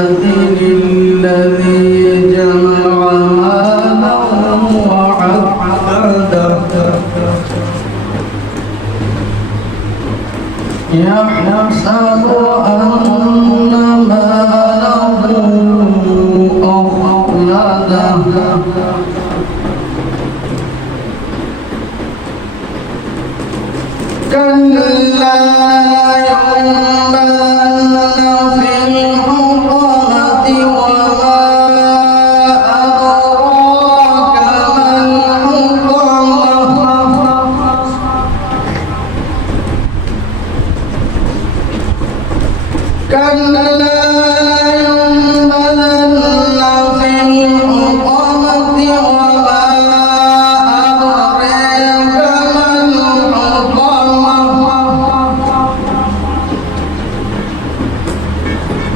الذي جمع مالا وعدده يحسب أن ماله أخلده كلا لينبذن في الحطمة وما أدراك ما الحطمة كلا لينبذن في الحطمة وما أدراك ما الحطمة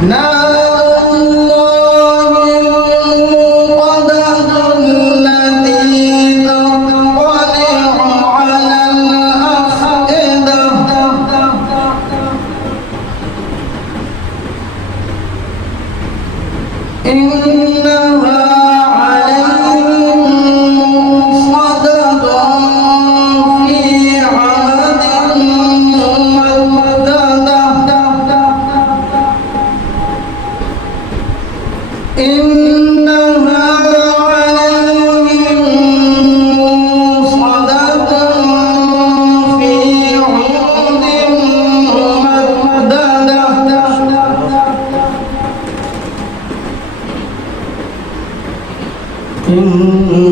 نار الله الموقدة التي تطلع على الأفئدة إنها عليهم مؤصدة في عمد ممددة إنها عليهم مؤصدة في عمد ممددة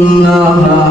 إنها